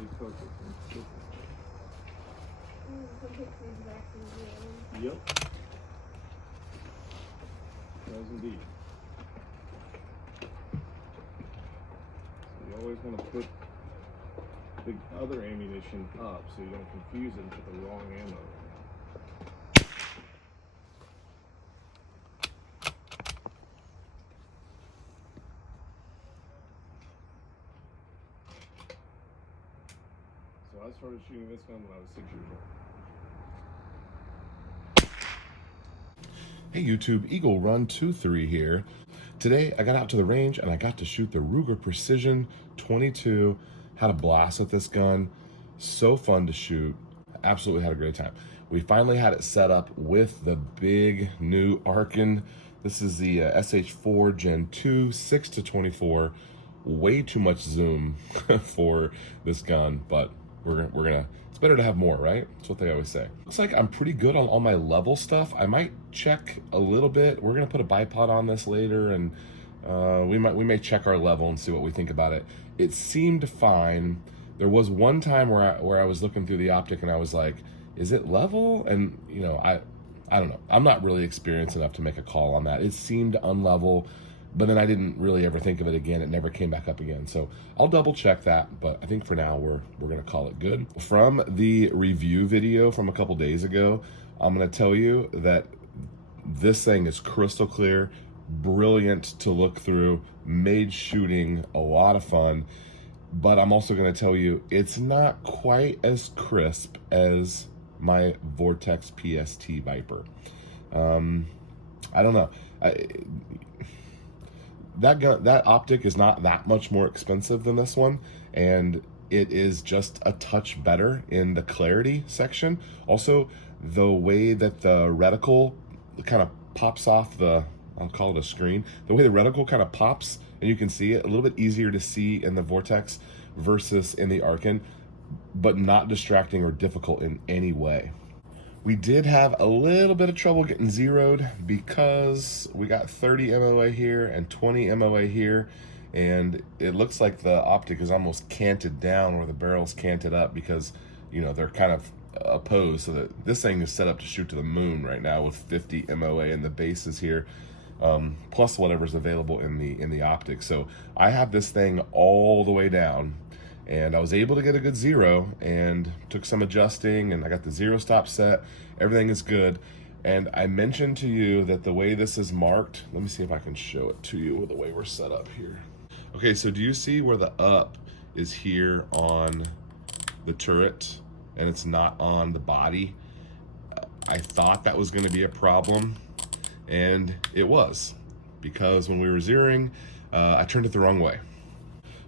really focus and stick. Yep. Does indeed. So you always want to put the other ammunition up so you don't confuse it and put the wrong ammo in. So I started shooting this gun when I was 6 years old. Hey YouTube, Eagle Run 23 here. Today I got out to the range and I got to shoot the Ruger Precision 22. Had a blast with this gun. So fun to shoot. Absolutely had a great time. We finally had it set up with the big new Arkin. This is the SH4 Gen 2 6-24. Way too much zoom for this gun, but we're gonna it's better to have more, right? That's what they always say. Looks like I'm pretty good on all my level stuff. I might check a little bit. We're gonna put a bipod on this later, and we may check our level and see what we think about it. It seemed fine. There was one time where I was looking through the optic and I was like, is it level? And you know, I don't know. I'm not really experienced enough to make a call on that. It seemed unlevel, but then I didn't really ever think of it again. It never came back up again. So I'll double check that, but I think for now we're gonna call it good. From the review video from a couple days ago, I'm gonna tell you that this thing is crystal clear, brilliant to look through, made shooting a lot of fun, but I'm also gonna tell you it's not quite as crisp as my Vortex PST Viper. I don't know. That optic is not that much more expensive than this one, and it is just a touch better in the clarity section. Also, the way that the reticle kind of pops off the, I'll call it a screen, the way the reticle kind of pops and you can see it, a little bit easier to see in the Vortex versus in the Arkin, but not distracting or difficult in any way. We did have a little bit of trouble getting zeroed because we got 30 MOA here and 20 MOA here, and it looks like the optic is almost canted down where the barrel's canted up because, you know, they're kind of opposed, so that this thing is set up to shoot to the moon right now with 50 MOA in the bases here, plus whatever's available in the optic. So I have this thing all the way down, and I was able to get a good zero and took some adjusting, and I got the zero stop set. Everything is good. And I mentioned to you that the way this is marked, let me see if I can show it to you with the way we're set up here. Okay, so do you see where the up is here on the turret and it's not on the body? I thought that was gonna be a problem, and it was, because when we were zeroing, I turned it the wrong way.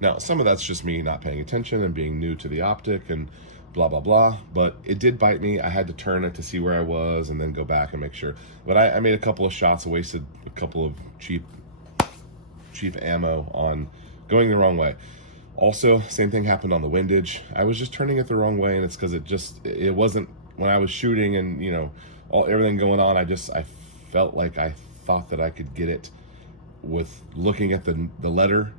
Now, some of that's just me not paying attention and being new to the optic and blah, blah, blah, but it did bite me. I had to turn it to see where I was and then go back and make sure. But I made a couple of shots, wasted a couple of cheap ammo on going the wrong way. Also, same thing happened on the windage. I was just turning it the wrong way, and it's because it wasn't, when I was shooting and, you know, everything going on, I felt like I thought that I could get it with looking at the letter,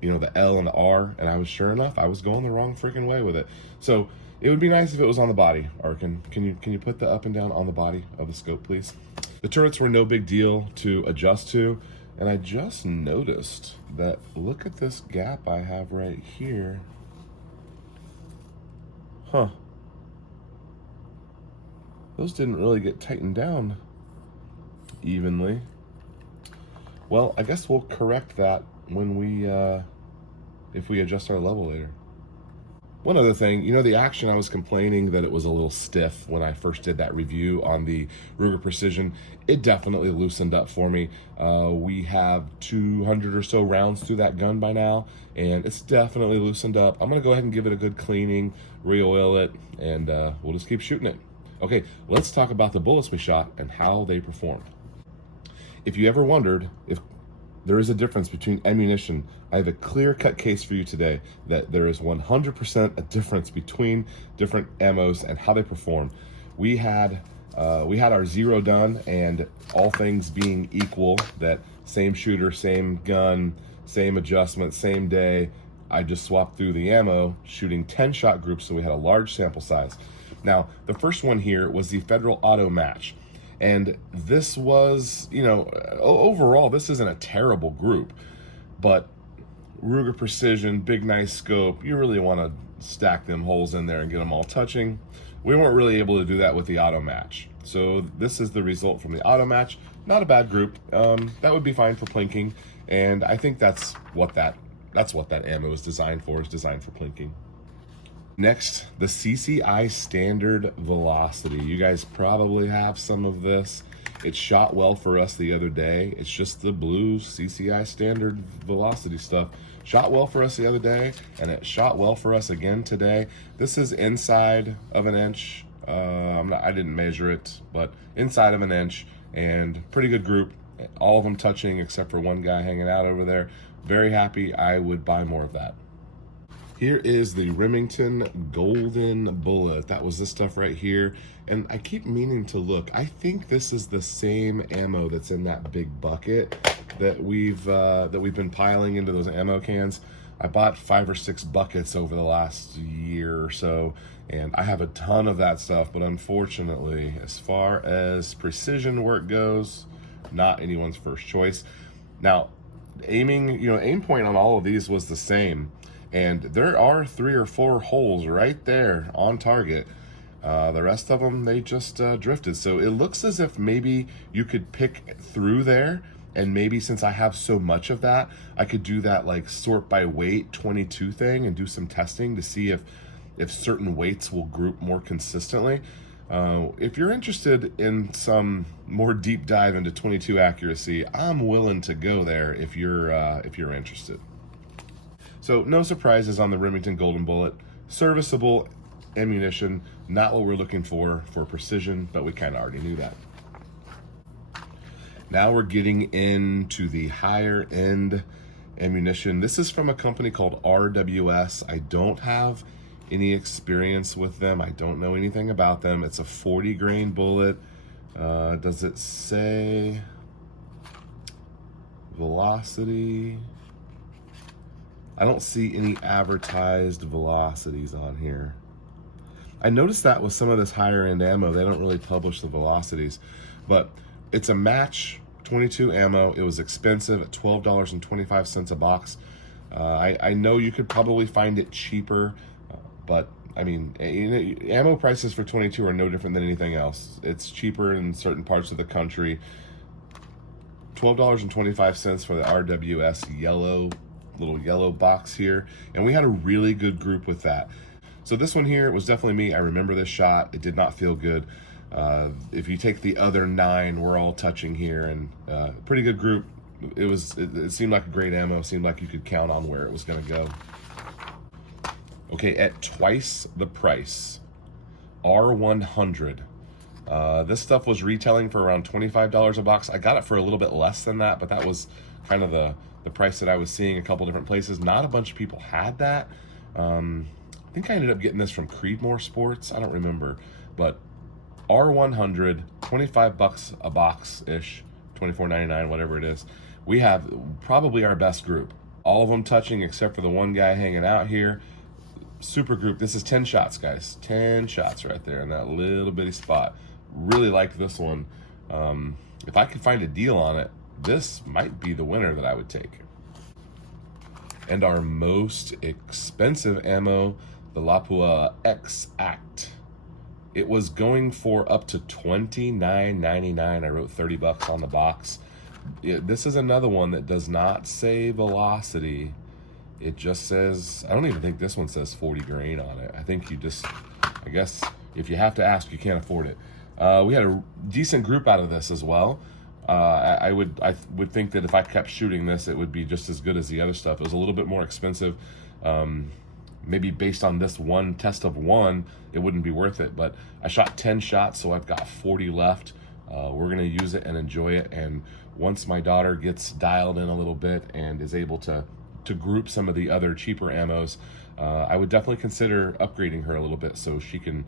you know, the L and the R, and I was, sure enough, I was going the wrong freaking way with it. So it would be nice if it was on the body. Arkin, can you put the up and down on the body of the scope, please? The turrets were no big deal to adjust to, and I just noticed that, look at this gap I have right here. Huh. Those didn't really get tightened down evenly. Well, I guess we'll correct that when we, if we adjust our level later. One other thing, you know, the action, I was complaining that it was a little stiff when I first did that review on the Ruger Precision. It definitely loosened up for me. We have 200 or so rounds through that gun by now, and it's definitely loosened up. I'm gonna go ahead and give it a good cleaning, re-oil it, and we'll just keep shooting it. Okay, let's talk about the bullets we shot and how they performed. If you ever wondered if there is a difference between ammunition, I have a clear-cut case for you today that there is 100% a difference between different ammos and how they perform. We had our zero done, and all things being equal, that same shooter, same gun, same adjustment, same day, I just swapped through the ammo, shooting 10-shot groups, so we had a large sample size. Now, the first one here was the Federal Auto Match. And this was, you know, overall, this isn't a terrible group. But Ruger Precision, big nice scope, you really want to stack them holes in there and get them all touching. We weren't really able to do that with the Auto Match. So this is the result from the Auto Match. Not a bad group. That would be fine for plinking. And I think that's what that ammo is designed for, plinking. Next, the Cci Standard Velocity. You guys probably have some of this. It shot well for us the other day. It's just the blue Cci Standard Velocity stuff. Shot well for us the other day, and it shot well for us again today. This is inside of an inch. I didn't measure it, but inside of an inch, and pretty good group. All of them touching except for one guy hanging out over there. Very happy. I would buy more of that. Here is the Remington Golden Bullet. That was this stuff right here. And I keep meaning to look. I think this is the same ammo that's in that big bucket that we've been piling into those ammo cans. I bought 5 or 6 buckets over the last year or so, and I have a ton of that stuff. But unfortunately, as far as precision work goes, not anyone's first choice. Now, aim point on all of these was the same. And there are 3 or 4 holes right there on target. The rest of them, they just drifted. So it looks as if maybe you could pick through there, and maybe since I have so much of that, I could do that like sort by weight 22 thing and do some testing to see if certain weights will group more consistently. If you're interested in some more deep dive into 22 accuracy, I'm willing to go there if you're interested. So no surprises on the Remington Golden Bullet. Serviceable ammunition, not what we're looking for precision, but we kind of already knew that. Now we're getting into the higher end ammunition. This is from a company called RWS. I don't have any experience with them. I don't know anything about them. It's a 40 grain bullet. Does it say velocity? I don't see any advertised velocities on here. I noticed that with some of this higher end ammo, they don't really publish the velocities, but it's a match 22 ammo. It was expensive at $12.25 a box. I know you could probably find it cheaper, but I mean, ammo prices for 22 are no different than anything else. It's cheaper in certain parts of the country. $12.25 for the RWS little yellow box here, and we had a really good group with that. So this one here was definitely me. I remember this shot. It did not feel good. If you take the other 9, we're all touching here, and pretty good group. It seemed like a great ammo. It seemed like you could count on where it was going to go. Okay, at twice the price, R100. This stuff was retailing for around $25 a box. I got it for a little bit less than that, but that was kind of the price that I was seeing a couple different places. Not a bunch of people had that. I think I ended up getting this from Creedmoor Sports. I don't remember, but R100, 25 bucks a box-ish, $24.99, whatever it is. We have probably our best group. All of them touching except for the one guy hanging out here. Super group. This is 10 shots, guys. 10 shots right there in that little bitty spot. Really like this one. If I could find a deal on it, this might be the winner that I would take. And our most expensive ammo, the Lapua X-Act. It was going for up to $29.99. I wrote 30 bucks on the box. This is another one that does not say velocity. It just says, I don't even think this one says 40 grain on it. I think I guess if you have to ask, you can't afford it. We had a decent group out of this as well. I would think that if I kept shooting this, it would be just as good as the other stuff. It was a little bit more expensive. Maybe based on this one test of 1, it wouldn't be worth it. But I shot 10 shots, so I've got 40 left. We're gonna use it and enjoy it. And once my daughter gets dialed in a little bit and is able to group some of the other cheaper ammos, I would definitely consider upgrading her a little bit so she can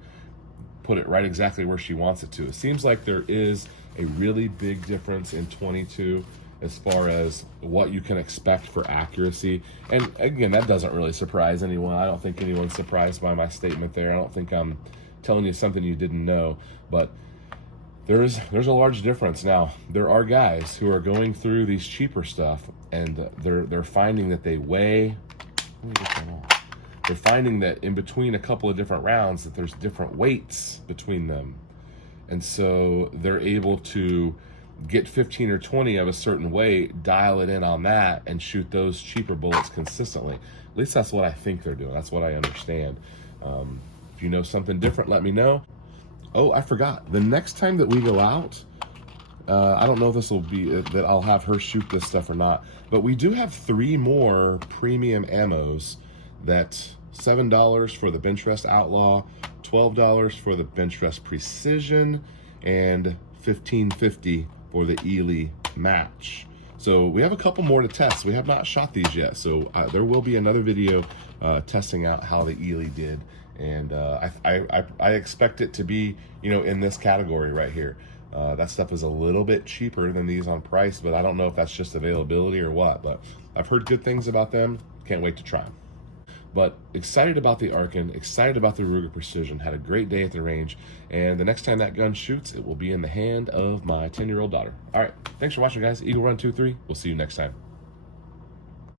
put it right exactly where she wants it to. It seems like there is a really big difference in 22 as far as what you can expect for accuracy. And again, that doesn't really surprise anyone. I don't think anyone's surprised by my statement there. I don't think I'm telling you something you didn't know, but there's a large difference. Now, there are guys who are going through these cheaper stuff, and they're finding that they weigh. Let me get that off. They're finding that in between a couple of different rounds that there's different weights between them, and so they're able to get 15 or 20 of a certain weight, dial it in on that, and shoot those cheaper bullets consistently. At least that's what I think they're doing. That's what I understand. If you know something different, let me know. Oh, I forgot. The next time that we go out, I don't know if this will be that I'll have her shoot this stuff or not, but we do have 3 more premium ammos. That $7 for the bench rest outlaw, $12 for the bench rest precision, and $15.50 for the eley match. So we have a couple more to test. We have not shot these yet, so there will be another video testing out how the eley did, and I expect it to be, you know, in this category right here. That stuff is a little bit cheaper than these on price, but I don't know if that's just availability or what, but I've heard good things about them. Can't wait to try them. But excited about the Arkin, excited about the Ruger Precision, had a great day at the range, and the next time that gun shoots, it will be in the hand of my 10-year-old daughter. All right, thanks for watching, guys. Eagle Run 23. We'll see you next time.